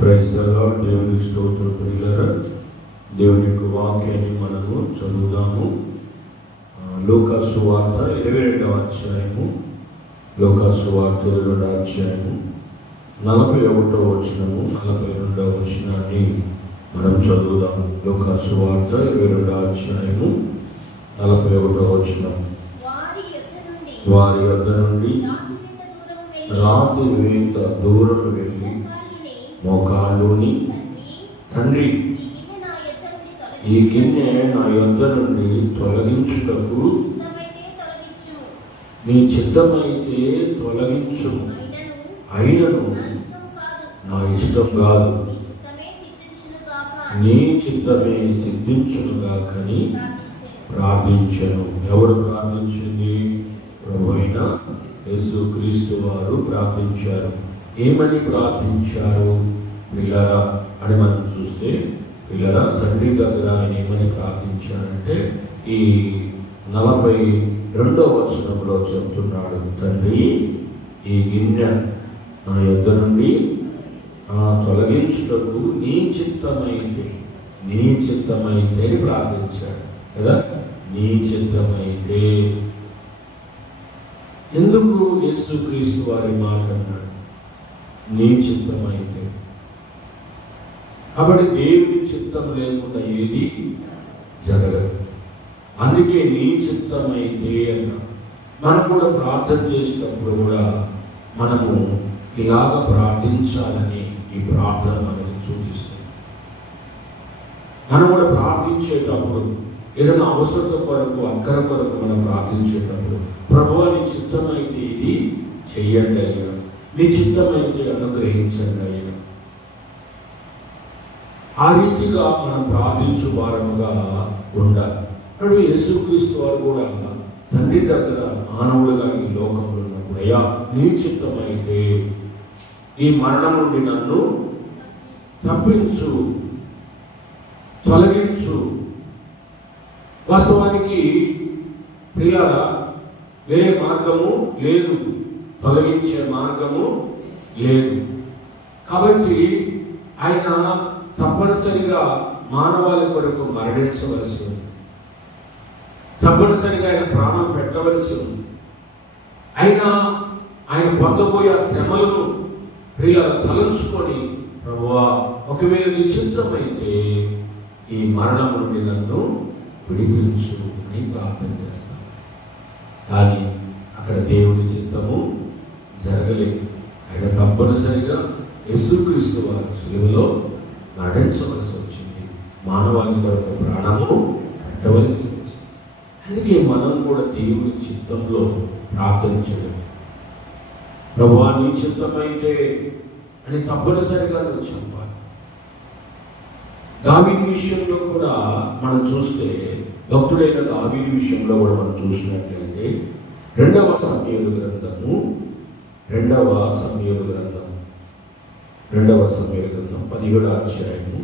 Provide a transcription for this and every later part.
Praise the lord. దేవుని స్తోత్రం. ప్రియులారా, దేవుని యొక్క వాక్యాన్ని మనము చదువుదాము. లూకా సువార్త 22వ అధ్యాయము. లూకా సువార్త 22వ అధ్యాయము 41వ వచనము 42వ వచనాన్ని మనం చదువుదాము. లూకా సువార్త 22వ అధ్యాయము 41వ వచనం. వారి యొద్ద నుండి రాతి వేత దూరం వెళ్ళి మోకాళ్ళుని, తండ్రి, ఈ గిన్నె నా యొద్ద నుండి తొలగించుటకు నీ చిత్తమైతే తొలగించు, అయినను నా ఇష్టం కాదు, నీ చిత్తమే సిద్ధించునుగాకని ప్రార్థించను. ఎవరు ప్రార్థించింది? ప్రభు అయిన యేసుక్రీస్తు వారు ప్రార్థించారు. ఏమని ప్రార్థించారు పిల్లరా అని మనం చూస్తే, పిల్లరా తండ్రి దగ్గర ఆయన ఏమని ప్రార్థించారంటే ఈ 42వ వచనంలో చెప్తున్నాడు, తండ్రి, ఈ గిన్నె నా యొద్ద నుండి తొలగించుటకు నీ చిత్తమైతే అని ప్రార్థించాడు కదా. నీ చిత్తమైతే. ఎందుకు యేసుక్రీస్తు వారి మాట అన్నాడు? నీ చిత్తమైతే. కాబట్టి దేవుని చిత్తం లేకుండా ఏది జరగదు. అందుకే నీ చిత్తమైతే అన్నా. మనం కూడా ప్రార్థన చేసినప్పుడు కూడా మనము ఇలాగ ప్రార్థించాలని ఈ ప్రార్థన మనకి సూచిస్తుంది. మనం కూడా ప్రార్థించేటప్పుడు ఏదైనా అవసరం కొరకు, అక్కర కొరకు మనం ప్రార్థించేటప్పుడు, ప్రభువా నీ చిత్తమైతే ఇది చెయ్యండి అయ్యా, నీ చిత్తమైతే అనుగ్రహించండి అయ్యా. ఆ రీతిగా మనం ప్రార్థించు వారముగా ఉండాలి. అప్పుడు యేసుక్రీస్తు వారు కూడా తండ్రి దగ్గర మానవులుగా ఈ లోకంలో ఉన్నప్పుడు, అయ్యా నీ చిత్తమైతే ఈ మరణం నుండి నన్ను తప్పించు, తొలగించు. వాస్తవానికి ప్రియులారా, వేరే మార్గము లేదు, తొలగించే మార్గము లేదు. కాబట్టి ఆయన తప్పనిసరిగా మానవాళి కొరకు మరణించవలసి ఉంది. తప్పనిసరిగా ఆయన ప్రాణం పెట్టవలసి ఉంది. ఆయన పొందబోయే శ్రమలను ప్రియులారా తలంచుకొని, ప్రభువా ఒకవేళ నీ చిత్తమైతే ఈ మరణం నుండి నన్ను విడిపించు అని ప్రార్థన చేస్తాను. కానీ అక్కడ దేవుని చిత్తము జరగలేదు. ఆయన తప్పనిసరిగా యేసుక్రీస్తు వారి శిలువలో నడించవలసి వచ్చింది. మానవాళి కొరకు ప్రాణము పెట్టవలసి వచ్చింది. అందుకే మనం కూడా దేవుని చిత్తంలో ప్రార్థించడం. ప్రభువా నీ చిత్తమైతే అని తప్పనిసరిగా నువ్వు చెప్పాలి. దావీదు విషయంలో కూడా మనం చూస్తే, భక్తుడైన దావీదు విషయంలో కూడా మనం చూసినట్లయితే 2వ సమూయేలు గ్రంథం 17వ అధ్యాయము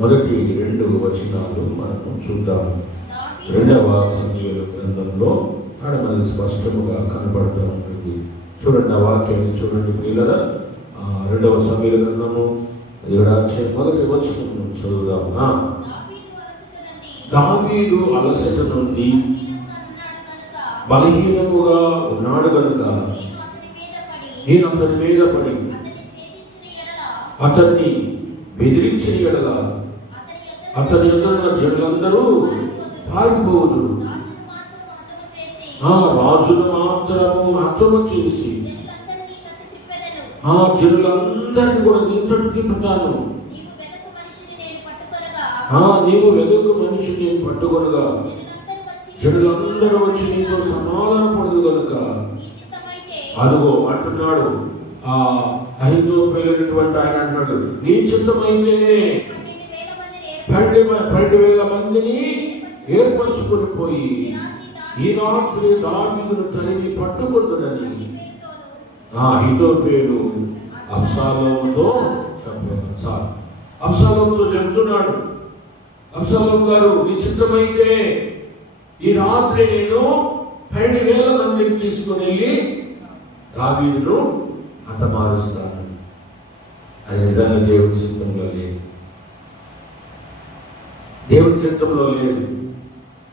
1-2 వచనాలు మనము చూద్దాము. 2వ సమూయేలు గ్రంథంలో అక్కడ మనకి స్పష్టముగా కనబడుతూ ఉంటుంది. చూడండి, ఆ వాక్యాన్ని చూడండి ప్రియులారా. 2వ సమూయేలు గ్రంథము 17వ అధ్యాయం 1వ వచనం చదువుదామా. దావీదు అలసట నుండి బలహీనముగా ఉన్నాడు గనుక నేను అతని మీద పడి అతన్ని బెదిరించిన ఎడల అతని ఎదురున్న జనులందరూ పారిపోదురు. రాజును మాత్రము హతము చేసి జనులందరినీ కూడా నీతోటి తిప్పుతాను. నీవు వెదకు మనిషి నేను పట్టుకొనగా జనులందరూ వచ్చి నీతో సమాధాన పడదు కనుక, అదిగో అంటున్నాడు అహీతోపెలు ఆయన అంటున్నాడు, నీ చిత్తమైతే 12,000 మందిని ఏర్పరచుకొని పోయి ఈ రాత్రి దావీదును తరిమి పట్టుకొందునని అహీతోపెలు అబ్షాలోముతో చెప్తున్నాడు. అబ్షాలోము గారు, నీ చిత్తమైతే ఈ రాత్రి నేను 12,000 మందిని తీసుకుని వెళ్ళి దావీదును హతమారుస్తాను. అది నిజంగా దేవుని చిత్తంలో లేదు. దేవుని చిత్తంలో లేదు.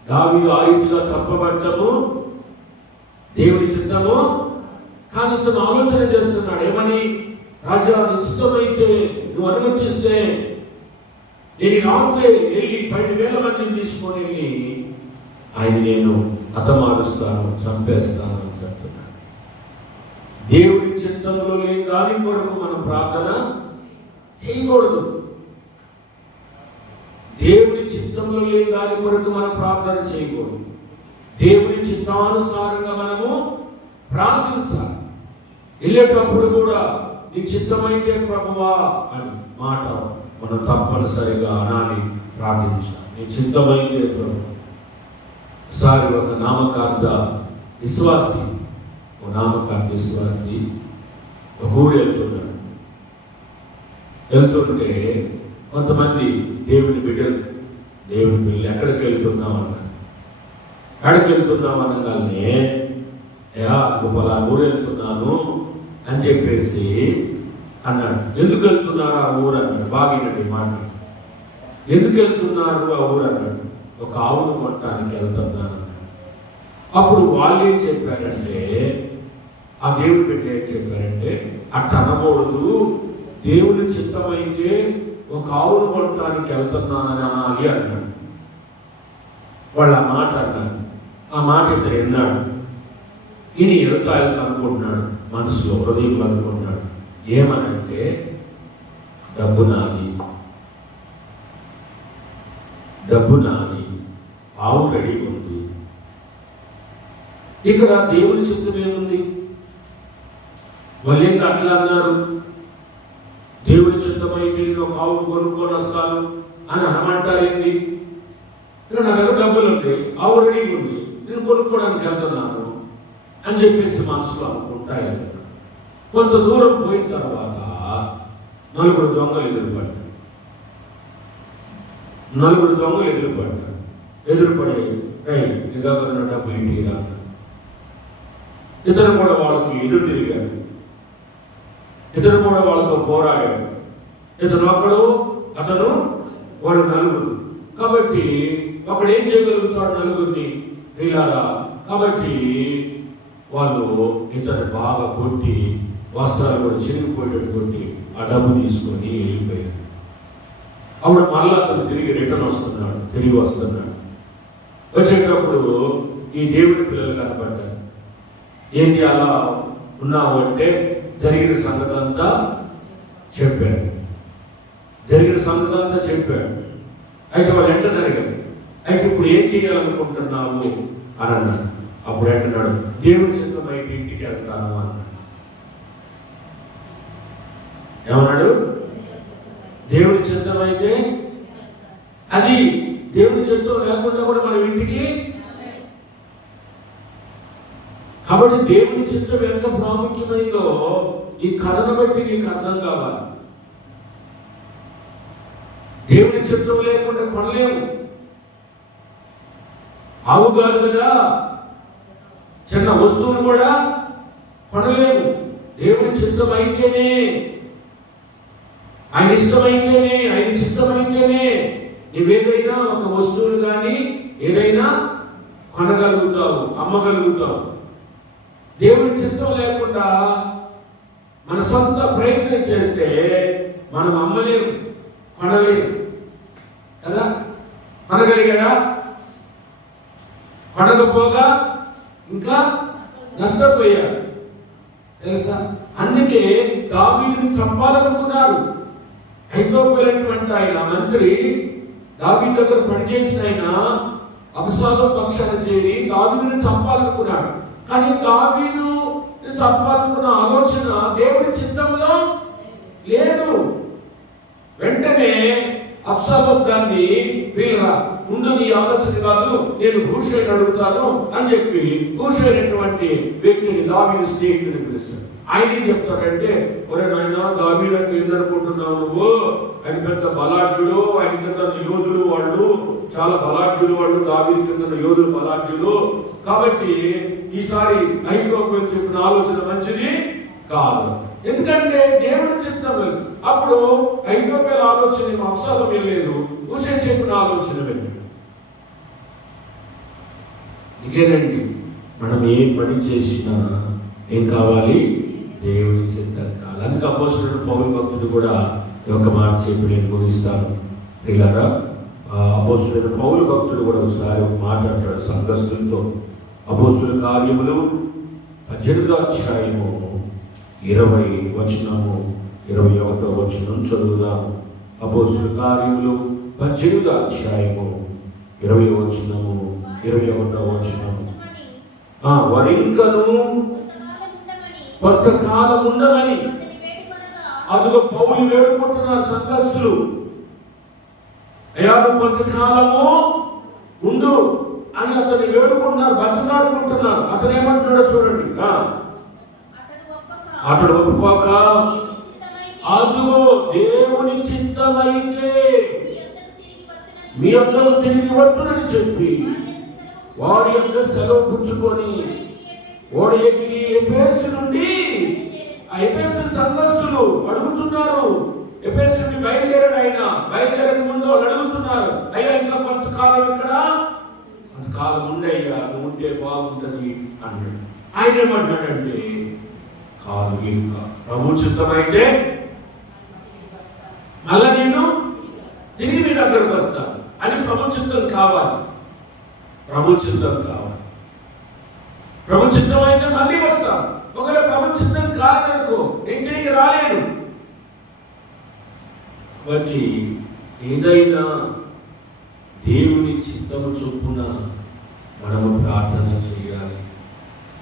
దావీదు ఆ రీతిగా చంపబడ్డము దేవుని చిత్తము. కానీ ఇతను ఆలోచన చేస్తున్నాడు, ఏమని? రాజా, నిశ్చితమైతే నువ్వు అనుమతిస్తే నేను రాత్రి వెళ్ళి 10,000 మందిని తీసుకొని వెళ్ళి నేను హతమారుస్తాను, చంపేస్తాను అని చెప్తున్నాడు. దేవుని చిత్తంలో లేని దాని కొరకు మనం ప్రార్థన చేయకూడదు. దేవుని చిత్తంలో లేని దాని కొరకు మనం ప్రార్థన చేయకూడదు. దేవుని చిత్తానుసారంగా మనము ప్రార్థించాలి. వెళ్ళేటప్పుడు కూడా నీ చిత్తమైతే ప్రభువా అని మాట మనం తప్పనిసరిగా అనాలి, ప్రార్థించాలి. నీ చిత్తమైతే ప్రభు. ఒకసారి ఒక నామకార్థ విశ్వాసి ఒక ఊరు వెళ్తుంటే కొంతమంది దేవుని బిడ్డలు ఎక్కడికి వెళ్తున్నాం అన్నారు. ఎక్కడికి వెళ్తున్నాం అనగానే, నువ్వు పలానా ఊరు వెళ్తున్నాను అని చెప్పేసి అన్నాడు. ఎందుకు వెళ్తున్నారు ఆ ఊరు అన్నాడు. బాగినట్టు మాట. ఎందుకు వెళ్తున్నారు ఆ ఊరు అన్నాడు. ఒక ఆవును కొట్టడానికి వెళ్తున్నాను అన్నాడు. అప్పుడు వాళ్ళు ఏం చెప్పారంటే, ఆ దేవుని బిడ్డ ఏం చెప్పారంటే, అట్ట అనకూడదు, దేవుని చిత్తమైతే ఒక ఆవును కొట్టడానికి వెళ్తున్నానని అనాలి అన్నాడు. వాళ్ళు ఆ మాట అన్నారు. ఆ మాట ఇతను విన్నాడు. ఈయన వెళ్తా అనుకుంటున్నాడు, మనసులో హృదయం అనుకుంటున్నాడు. ఏమనంటే, డబ్బు నాది, ఆవు రెడీ ఉంది. ఇక్కడ దేవుని చిత్తం ఏముంది? వాళ్ళు అట్లా అన్నారు, దేవుని చిత్తమైతే ఒక ఆవును కొనుక్కొని వస్తాను అని అనమంటారేంటి? ఇక్కడ నా దగ్గర డబ్బులు ఉంటాయి, ఆవు రెడీ ఉంది, నేను కొనుక్కోవడానికి వెళ్తున్నాను అని చెప్పేసి మనసులో అనుకుంటాయి. కొంత దూరం పోయిన తర్వాత 4 దొంగలు ఎదురుపడ్డారు. ఎదురుపడి నీ దగ్గర ఉన్న డబ్బు ఇంటిరా. ఇతను కూడా వాళ్ళకి ఎదురు తిరిగాడు. ఇతను కూడా వాళ్ళతో పోరాడాడు. ఇతను ఒకడు, అతను వాడు 4. కాబట్టి ఒకడు ఏం చేయగలుగుతాడు 4ని వీళ్ళారా? కాబట్టి వాళ్ళు ఇతను బాగా కొట్టి, వస్త్రాలు కూడా చిరిగిపోయేటట్టు కొట్టి ఆ డబ్బు తీసుకొని వెళ్ళిపోయారు. అప్పుడు మళ్ళా అతను తిరిగి వస్తున్నాడు. వచ్చేటప్పుడు ఈ దేవుడి పిల్లలు కనపడ్డారు. ఏంటి అలా ఉన్నావు అంటే, జరిగిన సంగతి అంతా చెప్పాడు. అయితే వాళ్ళు వెంటనే అడిగారు, అయితే ఇప్పుడు ఏం చేయాలనుకుంటున్నావు అని అన్నాడు. అప్పుడు అంటున్నాడు, దేవుడి చిత్తం అయితే ఇంటికి వెళ్తాను అన్నాడు. ఏమన్నాడు? దేవుడి చిత్తం అయితే, అది దేవుడి చిత్తం లేకుండా కూడా మనం ఇంటికి. కాబట్టి దేవుడి చిత్తం ఎంత ప్రాముఖ్యమైందో ఈ కథను బట్టి నీకు అర్థం కావాలి. దేవుడి చిత్తం లేకుండా కొనలేము. ఆవు కాదు కదా, చిన్న వస్తువును కూడా కొనలేము. దేవుడి చిత్తం అయితేనే, ఆయన ఇష్టమైతేనే, ఆయన చిత్తమైతేనే నువ్వేదైనా ఒక వస్తువులు కానీ ఏదైనా కొనగలుగుతావు, అమ్మగలుగుతావు. దేవుడి చిత్తం లేకుండా మన సొంత ప్రయత్నం చేస్తే మనం అమ్మలేము, కొనలేము కదా. కొనగలిగాడా? కొనకపోగా ఇంకా నష్టపోయాడు తెలుసా. అందుకే దావీదుని చంపాలనుకున్నారు. ఐతోపేలటువంటి ఆయన మంత్రి దావీదు దగ్గర పనిచేసిన ఆయన అబ్షాలోము పక్షాన చేరి దావీదుని చంపాలనుకున్నాడు. కానీ దావీదు చంపాలనుకున్న ఆలోచన దేవుడి చిత్తంలో లేదు. వెంటనే అబ్షాలోము దాన్ని వీళ్ళ ముందు నీ ఆలోచన కాదు, నేను హూషైని అడుగుతాను అని చెప్పి హూషైనటువంటి వ్యక్తిని దావీదు స్నేహితుడిని పిలుస్తాడు. ఆయన ఏం చెప్తాడంటే, ఒరే నాయనా, దావీదు అంటే ఏందనుకుంటున్నావు నువ్వు? ఆయన పెద్ద బలాఢ్యుడు, ఆయన కింద యోధులు వాళ్ళు చాలా బలాఢ్యులు, వాళ్ళు దావీదు కింద యోధులు బలాఢ్యులు. కాబట్టి ఈసారి ఐగుప్తు చెప్పిన ఆలోచన మంచిది కాదు. ఎందుకంటే దేవుని చిత్తం. అప్పుడు ఐగుప్తుల ఆలోచన అబ్షాలోము వెళ్ళలేదు, హూషై చెప్పిన ఆలోచన వెళ్ళలేదు. ఇదేనండి, మనం ఏ పని చేసినా ఏం కావాలి? దేవుని చిత్తం కావాలి. అందుకే అపోస్తలుడు పౌలు భక్తుడు కూడా ఒక మాట చెప్పి నేను ముగిస్తాను. ఇలాగా అపోస్తలుడు పౌలు భక్తుడు కూడా ఒకసారి ఒక మాట అంటాడు సంఘస్థులతో. అపోస్తలుల కార్యములు 18వ అధ్యాయము 20 వచనము 21వ వచనం చదువుదాం. అపోస్తలుల కార్యములు 18వ అధ్యాయము 20వ వచనము 21వ వచనము. వరింకను కొంతకాలం ఉండమని అదిగో పౌలు వేడుకుంటున్నారు సంఘస్థులు. అయ్యా కొంతకాలము ఉండు అని అతన్ని వేడుకుంటున్నారు, బతిమాడుకుంటున్నారు. అతను ఏమంటున్నాడో చూడండి. అతడు ఒప్పుకోక అదిగో దేవుని చిత్తమైతే మీ అందరూ తిరిగి వద్దునని చెప్పి వారి యొక్క సెలవు పుచ్చుకొని ఓడ ఎక్కి ఎఫెసు నుండి, ఆ ఎఫెసు సంఘస్థులు అడుగుతున్నారు, ఎఫెసు నుండి బయలుదేరాడు ఆయన. బయలుదేరక ముందు వాళ్ళు అడుగుతున్నారు, అయ్యా ఇంకా కొంతకాలం ఇక్కడ, కొంతకాలం ఉండయ్యా, నువ్వు ఉంటే బాగుంటుంది అన్నాడు. ఆయన ఏమంటాడంటే, కాదు ఇంకా ప్రభు చిత్తమైతే మళ్ళా నేను తిరిగి మీ దగ్గరకు వస్తాను. అది ప్రభు చిత్తం కావాలి, ప్రభు చిత్తం కావాలి. ప్రభు చిత్తం అయితే మళ్ళీ వస్తాను. ఒకవేళ ప్రభు చిత్తం కాదనుకో నేను తిరిగి రాలేను. కాబట్టి ఏదైనా దేవుని చిత్తము చొప్పున మనము ప్రార్థన చేయాలి.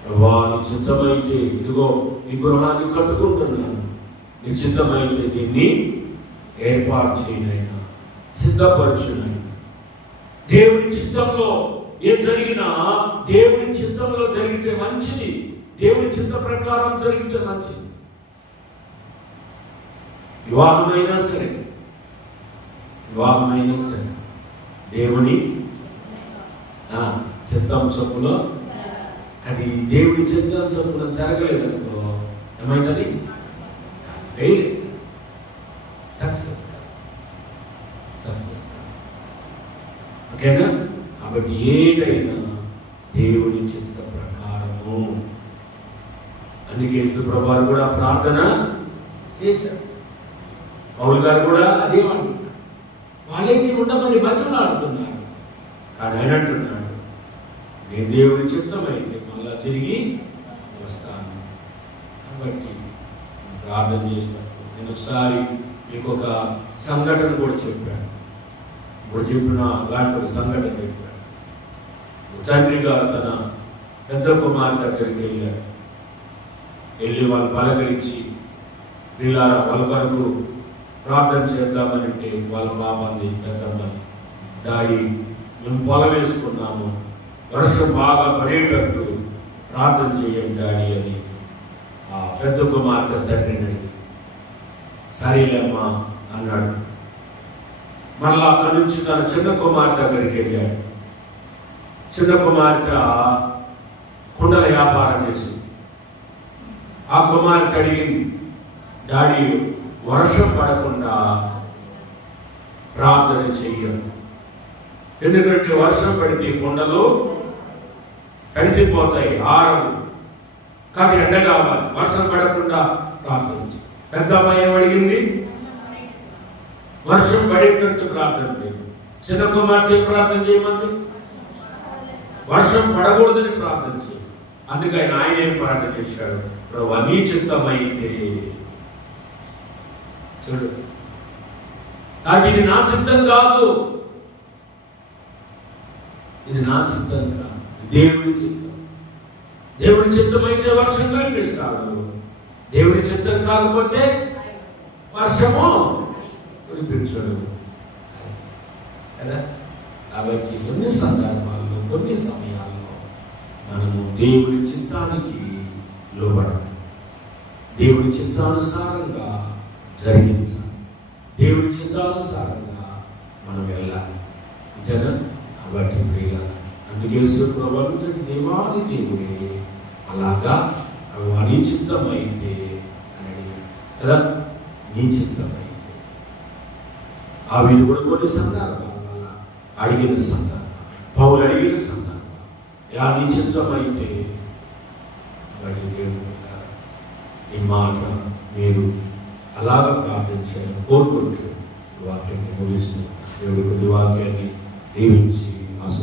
ప్రభువా నీ చిత్తమైతే ఇదిగో నీ గృహాన్ని కట్టుకుంటున్నాను, నీ చిత్తమైతే దీన్ని ఏర్పాటు చేయనైనా, సిద్ధపరచునైనా. దేవుని చిత్తంలో ఏం జరిగినా దేవుని చిత్తంలో జరిగితే మంచిది, దేవుని చిత్త ప్రకారం జరిగితే మంచిది. వివాహమైనా సరే దేవుని చిత్తం చొప్పున, అది దేవుని చిత్తం చొప్పున జరగలేదనుకో ఏమైతుంది? Fail, success. ఓకేనా? కాబట్టి ఏదైనా దేవుని చిత్త ప్రకారము. అందుకే యేసుప్రభువు వారు కూడా ప్రార్థన చేశారు. పౌలు గారు కూడా అదే అంటున్నారు. వాళ్ళైతే ఉండమని బతులాడుతున్నారు, కానీ ఆయన అంటున్నాడు, నేను దేవుని చిత్తమైతే మళ్ళా తిరిగి వస్తాను. కాబట్టి ప్రార్థన చేసినప్పుడు నేను ఒకసారి మీకు ఒక సంఘటన కూడా చెప్పాను. ఇప్పుడు చెప్పిన అలాంటి ఒక సంఘటన చెప్పాను. తండ్రి గారు తన పెద్ద కుమార్తె దగ్గరికి వెళ్ళారు. వెళ్ళి వాళ్ళు పలకరించి వీళ్ళారా వాళ్ళ వరకు ప్రార్థన చేద్దామని అంటే వాళ్ళ బాబాన్ని పెద్దమ్మని, డాడీ మేము పొలం వేసుకున్నాము, వర్షం బాగా పడేటట్టు ప్రార్థన చేయండి డాడీ అని ఆ పెద్ద కుమార్తె తండ్రిని అడిగి, సరేలేమ్మా అన్నాడు. మళ్ళా అక్కడి నుంచి తన చిన్న కుమార్తె దగ్గరికి వెళ్ళాడు. చిన్న కుమార్తె కుండల వ్యాపారం చేసి ఆ కుమార్తె అడిగింది, డాడీ వర్షం పడకుండా ప్రార్థన చెయ్యను, ఎందుకంటే వర్షం పడితే కుండలు కలిసిపోతాయి, ఆరవు, కాబట్టి ఎండ కావాలి, వర్షం పడకుండా ప్రార్థించు. పెద్ద అమ్మాయి ఏమడిగింది? వర్షం పడేటట్టు ప్రార్థన చేయదు. చిన్న కుమార్తె ప్రార్థన చేయమంది, వర్షం పడకూడదని ప్రార్థన చేయ. అందుకని ఆయన ఏం ప్రార్థన చేశాడు? ప్రభువా నీ చిత్తమైతే. చూడు, నాకు ఇది నా చిత్తం కాదు, ఇది నా చిత్తం కాదు, దేవుని చిత్తం. దేవుని చిత్తం అయితే వర్షం కురిపిస్తాడు, దేవుని చిత్తం కాకపోతే వర్షము కురిపించడు కదా. కాబట్టి కొన్ని సందర్భాల్లో, కొన్ని సమయాల్లో మనము దేవుని చిత్తానికి లోబడాలి, దేవుని చిత్తానుసారంగా జరిగించాలి, దేవుని చిత్తానుసారంగా మనం వెళ్ళాలి. జగన్ కాబట్టి ప్రియ, అందుకే ప్రభుత్వ దేవాది దేవుడే అలాగా నీ చిత్తమైతే అని కదా. నీ చిత్తమైతే ఆ వీళ్ళు కూడా కొన్ని సందర్భాల వల్ల అడిగిన సందర్భం, పౌలు అడిగిన సందర్భం, నీ చిత్తమైతే మరి దేవుడు ఈ మాట మీరు అలాగ ప్రార్థించాలని కోరుకుంటూ వాక్యాన్ని ముగిస్తూ దేవుడు కొద్ది వాక్యాన్ని దీవించి ఆశ